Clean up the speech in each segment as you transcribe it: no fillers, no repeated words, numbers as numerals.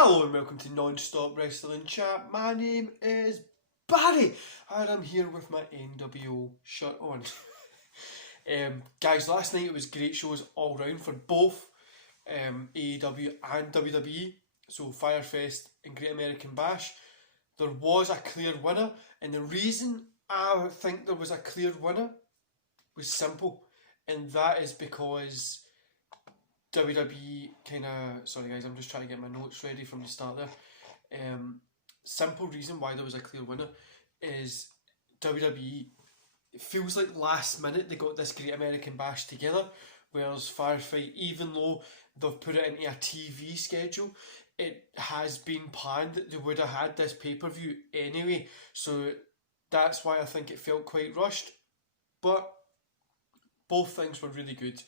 Hello and welcome to Non-Stop Wrestling Chat. My name is Barry and I'm here with my NWO shirt on. Guys, last night it was great shows all round for both AEW and WWE. So Firefest and Great American Bash. There was a clear winner, and the reason I think there was a clear winner was simple, and that is because WWE sorry guys, I'm just trying to get my notes ready from the start there. Simple reason why there was a clear winner is WWE, it feels like last minute they got this Great American Bash together, whereas Firefight, even though they've put it into a TV schedule, it has been planned that they would have had this pay-per-view anyway, so that's why I think it felt quite rushed. But both things were really good.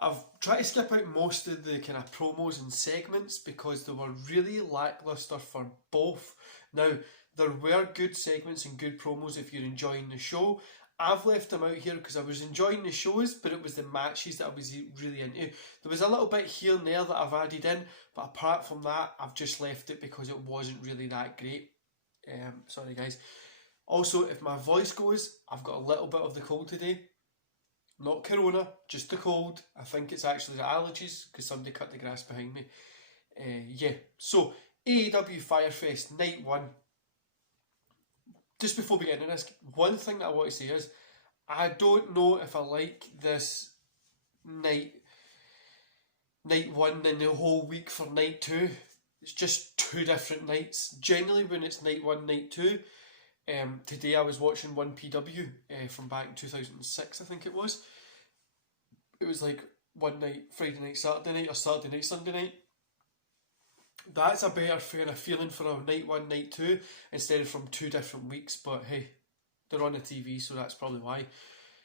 I've tried to skip out most of the kind of promos and segments because they were really lacklustre for both. Now, there were good segments and good promos if you're enjoying the show. I've left them out here because I was enjoying the shows, but it was the matches that I was really into. There was a little bit here and there that I've added in, but apart from that, I've just left it because it wasn't really that great. Sorry guys. Also, if my voice goes, I've got a little bit of the cold today. Not corona, just the cold. I think it's actually the allergies because somebody cut the grass behind me. So AEW Firefest Night 1. Just before we get into this, one thing that I want to say is I don't know if I like this night 1 and the whole week for night 2. It's just two different nights. Generally when it's night 1, night 2. Today I was watching 1PW from back in 2006, I think it was. It was like one night, Friday night, Saturday night, or Saturday night, Sunday night. That's a better kind of feeling for a night 1, night 2, instead of from two different weeks, but hey, they're on the TV, so that's probably why.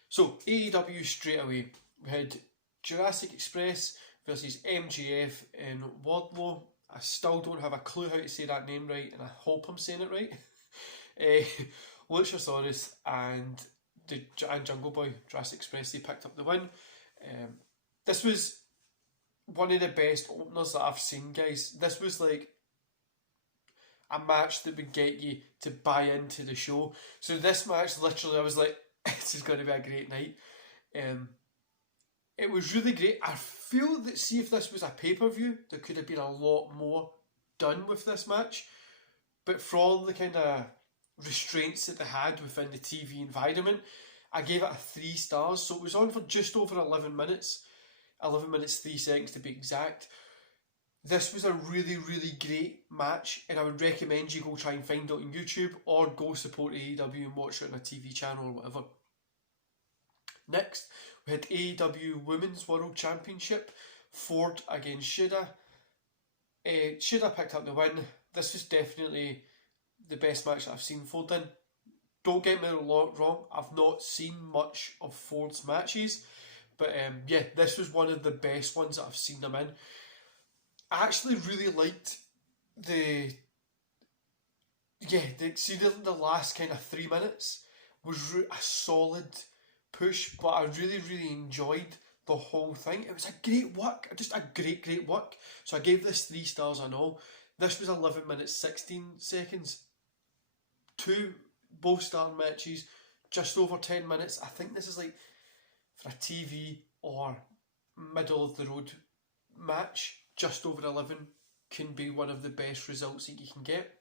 So, AEW straight away. We had Jurassic Express versus MJF and Wardlow. I still don't have a clue how to say that name right, and I hope I'm saying it right. Luchasaurus and Jungle Boy, Jurassic Express, they picked up the win. This was one of the best openers that I've seen, guys. This was like a match that would get you to buy into the show. So this match, literally, I was like, this is going to be a great night. It was really great. I feel that, see, if this was a pay-per-view, there could have been a lot more done with this match. But for all the kind of restraints that they had within the TV environment, I gave it a 3 stars. So it was on for just over 11 minutes. 11 minutes 3 seconds to be exact. This was a really, really great match, and I would recommend you go try and find it on YouTube or go support AEW and watch it on a TV channel or whatever. Next, we had AEW Women's World Championship, Ford against Shida. Shida picked up the win. This was definitely the best match that I've seen Ford in. Don't get me wrong, I've not seen much of Ford's matches, but yeah, this was one of the best ones that I've seen them in. I actually really liked the last kind of 3 minutes was a solid push, but I really, really enjoyed the whole thing. It was a great work, just a great work. So I gave this 3 stars and all. This was 11 minutes 16 seconds. Both starting matches, just over 10 minutes. I think this is like, for a TV or middle of the road match, just over 11 can be one of the best results that you can get.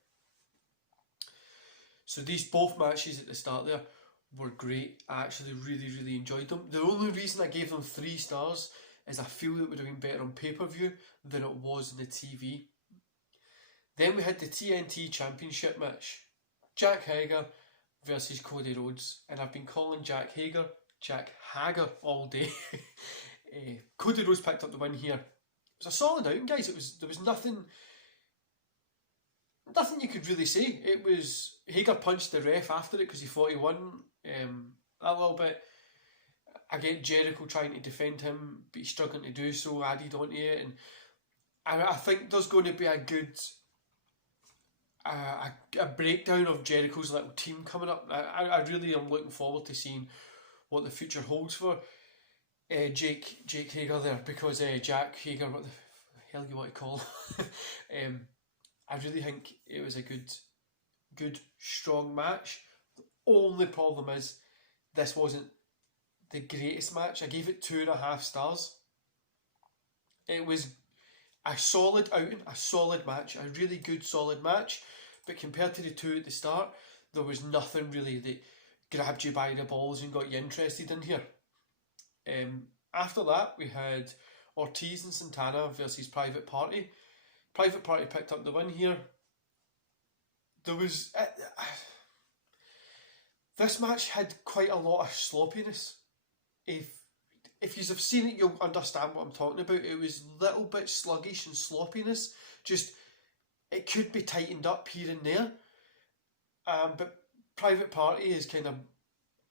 So these both matches at the start there were great. I actually really, really enjoyed them. The only reason I gave them 3 stars is I feel it would have been better on pay-per-view than it was on the TV. Then we had the TNT Championship match. Jack Hager versus Cody Rhodes. And I've been calling Jack Hager all day. Cody Rhodes picked up the win here. It was a solid outing, guys. There was nothing you could really say. It was Hager punched the ref after it because he thought he won. A little bit. I get Jericho trying to defend him, but he's struggling to do so, added onto it. And I think there's going to be a good a breakdown of Jericho's little team coming up. I really am looking forward to seeing what the future holds for Jake Hager there, because Jack Hager, what the hell you want to call I really think it was a good, strong match. The only problem is this wasn't the greatest match. I gave it 2.5 stars. It was a solid outing, a solid match, a really good solid match, but compared to the two at the start, there was nothing really that grabbed you by the balls and got you interested in here. After that, we had Ortiz and Santana versus Private Party. Private Party picked up the win here. There was this match had quite a lot of sloppiness. If you have seen it, you'll understand what I'm talking about. It was a little bit sluggish and sloppiness. Just, it could be tightened up here and there. But Private Party is kind of,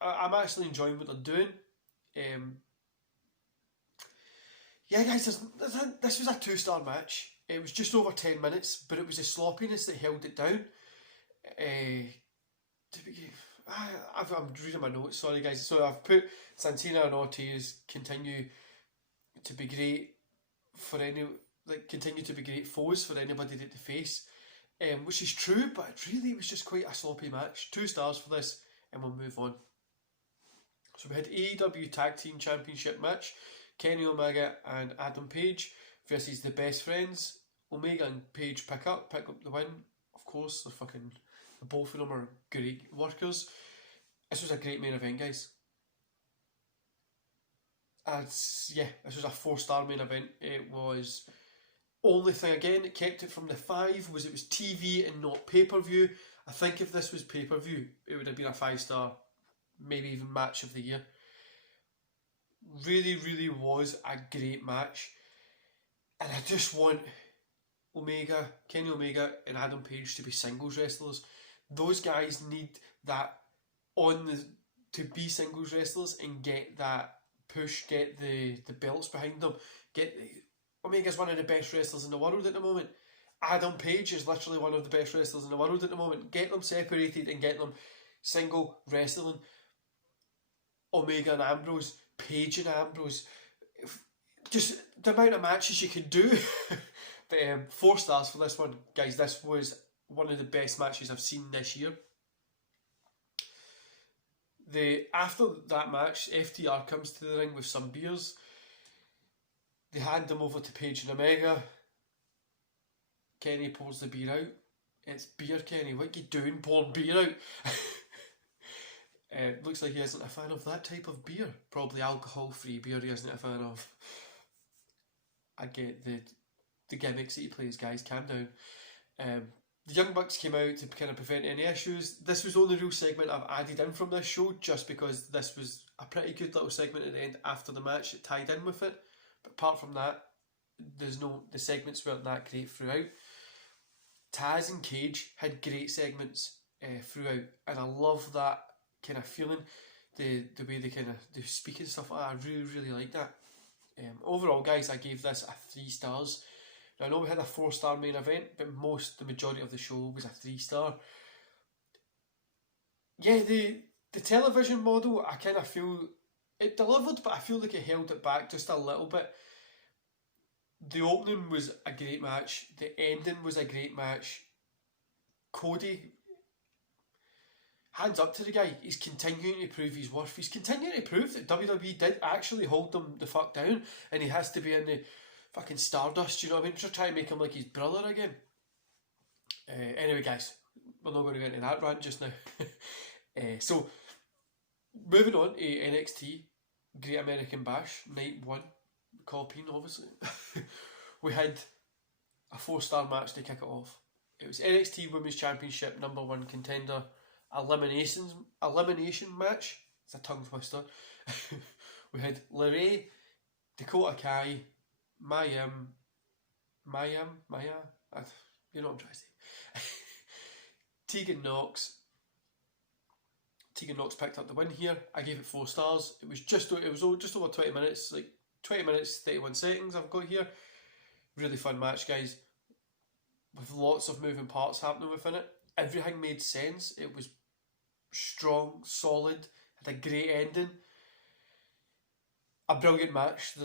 I'm actually enjoying what they're doing. Yeah, guys, this was a 2-star match. It was just over 10 minutes, but it was the sloppiness that held it down. I'm reading my notes, sorry guys. So I've put Santana and Ortiz continue to be great foes for anybody that they face, which is true, but it really was just quite a sloppy match. 2 stars for this, and we'll move on. So we had AEW Tag Team Championship match. Kenny Omega and Adam Page versus the Best Friends. Omega and Page pick up the win. Of course, both of them are great workers. This was a great main event, guys. This was a 4-star main event. It was, only thing again that kept it from the 5 was it was TV and not pay-per-view. I think if this was pay-per-view, it would have been a 5-star, maybe even match of the year. Really, really was a great match. And I just want Kenny Omega and Adam Page to be singles wrestlers. Those guys need that to be singles wrestlers and get that push, get the belts behind them. Omega's one of the best wrestlers in the world at the moment. Adam Page is literally one of the best wrestlers in the world at the moment. Get them separated and get them single wrestling. Omega and Ambrose, Page and Ambrose, just the amount of matches you could do. But 4 stars for this one, guys. This was one of the best matches I've seen this year. After that match, FTR comes to the ring with some beers. They hand them over to Page and Omega. Kenny pours the beer out. It's beer, Kenny. What you doing pouring beer out? Looks like he isn't a fan of that type of beer. Probably alcohol-free beer he isn't a fan of. I get the gimmicks that he plays, guys. Calm down. The Young Bucks came out to kind of prevent any issues. This was the only real segment I've added in from this show, just because this was a pretty good little segment at the end after the match that tied in with it. But apart from that, the segments weren't that great throughout. Taz and Cage had great segments throughout, and I love that kind of feeling, the way they speak and stuff like that. I really, really like that. Overall, guys, I gave this a 3 stars. Now, I know we had a 4-star main event, but the majority of the show was a 3-star. Yeah, the television model, I kind of feel it delivered, but I feel like it held it back just a little bit. The opening was a great match. The ending was a great match. Cody, hands up to the guy. He's continuing to prove his worth. He's continuing to prove that WWE did actually hold him the fuck down, and he has to be in the fucking Stardust, you know what I mean? Just try and make him like his brother again. Anyway, guys, we're not going to get into that rant just now. So, moving on to NXT, Great American Bash, Night 1, copying obviously. We had a 4-star match to kick it off. It was NXT Women's Championship number 1 contender elimination match. It's a tongue twister. We had LeRae, Dakota Kai, Maya, you know what I'm trying to say. Tegan Knox picked up the win here. I gave it 4 stars. It was just over 20 minutes, like 20 minutes 31 seconds I've got here. Really fun match, guys, with lots of moving parts happening within it. Everything made sense. It was strong, solid, had a great ending. A brilliant match.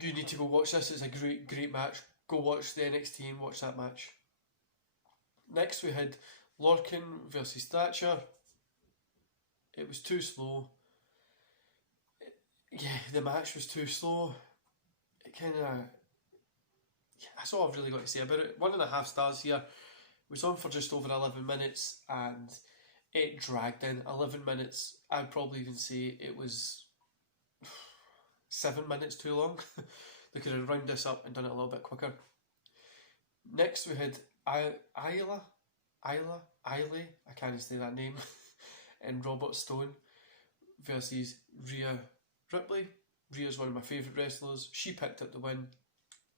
You need to go watch this. It's a great match. Go watch the NXT and watch that match. Next we had Lorcan versus Thatcher. It was too slow. Yeah, the match was too slow. It kind of... Yeah, that's all I've really got to say about it. 1.5 stars here. It was on for just over 11 minutes and it dragged in. 11 minutes, I'd probably even say it was 7 minutes too long. They could have rounded this up and done it a little bit quicker. Next we had Isla, I can't say that name, and Robert Stone versus Rhea Ripley. Rhea's one of my favourite wrestlers. She picked up the win.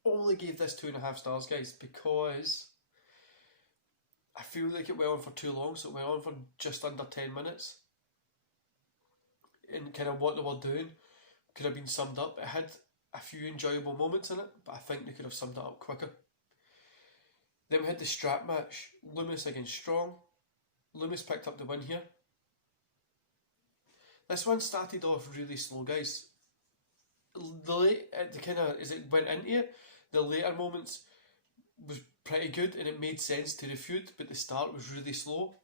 Only gave this 2.5 stars, guys, because I feel like it went on for too long, so it went on for just under 10 minutes. And kind of what they were doing could have been summed up. It had a few enjoyable moments in it, but I think they could have summed it up quicker. Then we had the strap match, Loomis against Strong. Loomis picked up the win here. This one started off really slow, guys. As it went into it, the later moments was pretty good and it made sense to the feud, but the start was really slow.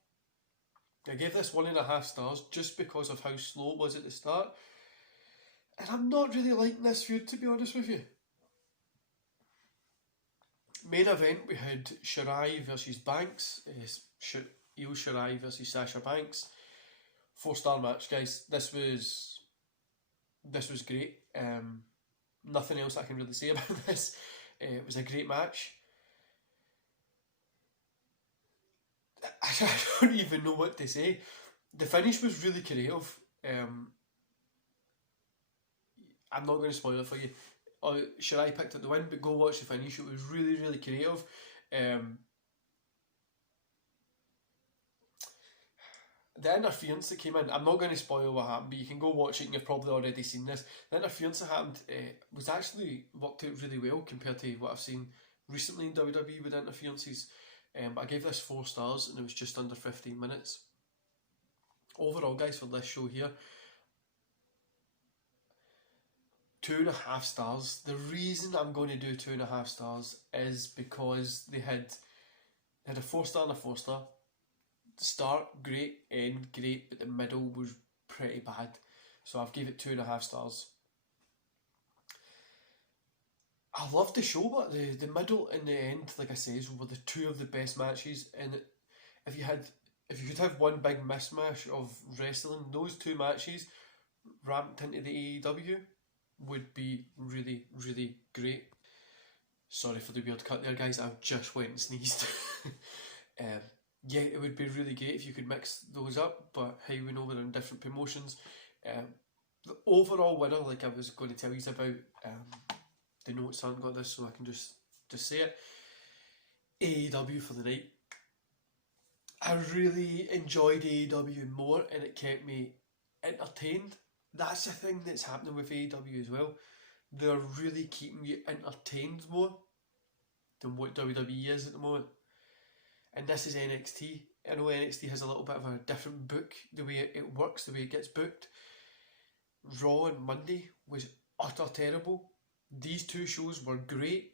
I gave this 1.5 stars just because of how slow it was at the start. And I'm not really liking this feud, to be honest with you. Main event, we had Shirai versus Banks. Io Shirai versus Sasha Banks. 4-star match, guys. This was great. Nothing else I can really say about this. It was a great match. I don't even know what to say. The finish was really creative. I'm not going to spoil it for you. Shirai picked up the win, but go watch the finish. It was really, really creative. The interference that came in, I'm not going to spoil what happened, but you can go watch it and you've probably already seen this. The interference that happened was actually worked out really well compared to what I've seen recently in WWE with interferences. But I gave this 4 stars and it was just under 15 minutes. Overall, guys, for this show here, 2.5 stars. The reason I'm going to do 2.5 stars is because they had a 4-star and a 4-star. The start, great, end, great, but the middle was pretty bad. So I've gave it 2.5 stars. I loved the show, but the middle and the end, like I said, were the 2 of the best matches. And if you could have one big mismatch of wrestling, those 2 matches ramped into the AEW would be really, really great. Sorry for the weird cut there, guys. I just went and sneezed. Yeah, it would be really great if you could mix those up, but hey, we know we're in different promotions. The overall winner, like I was going to tell you about, the notes haven't got this, so I can just say it. AEW for the night. I really enjoyed AEW more, and it kept me entertained. That's the thing that's happening with AEW as well. They're really keeping you entertained more than what WWE is at the moment. And this is NXT. I know NXT has a little bit of a different book, the way it works, the way it gets booked. Raw on Monday was utter terrible. These 2 shows were great.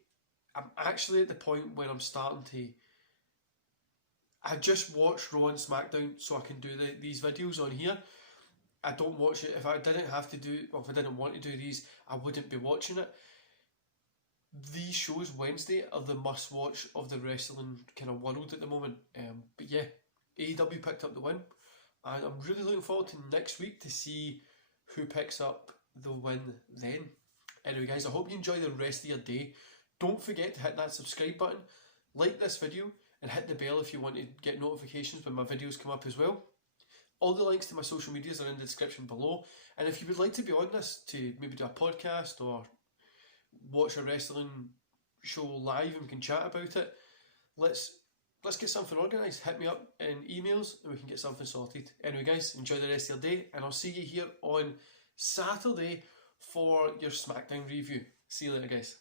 I'm actually at the point where I'm starting to... I just watch Raw and SmackDown so I can do these videos on here. I don't watch it. If I didn't have to do... Well, if I didn't want to do these, I wouldn't be watching it. These shows Wednesday are the must-watch of the wrestling kind of world at the moment. But yeah, AEW picked up the win. And I'm really looking forward to next week to see who picks up the win then. Anyway, guys, I hope you enjoy the rest of your day. Don't forget to hit that subscribe button, like this video, and hit the bell if you want to get notifications when my videos come up as well. All the links to my social medias are in the description below. And if you would like to be on this to maybe do a podcast or watch a wrestling show live and we can chat about it, let's get something organised. Hit me up in emails and we can get something sorted. Anyway, guys, enjoy the rest of your day and I'll see you here on Saturday for your SmackDown review. See you later, guys.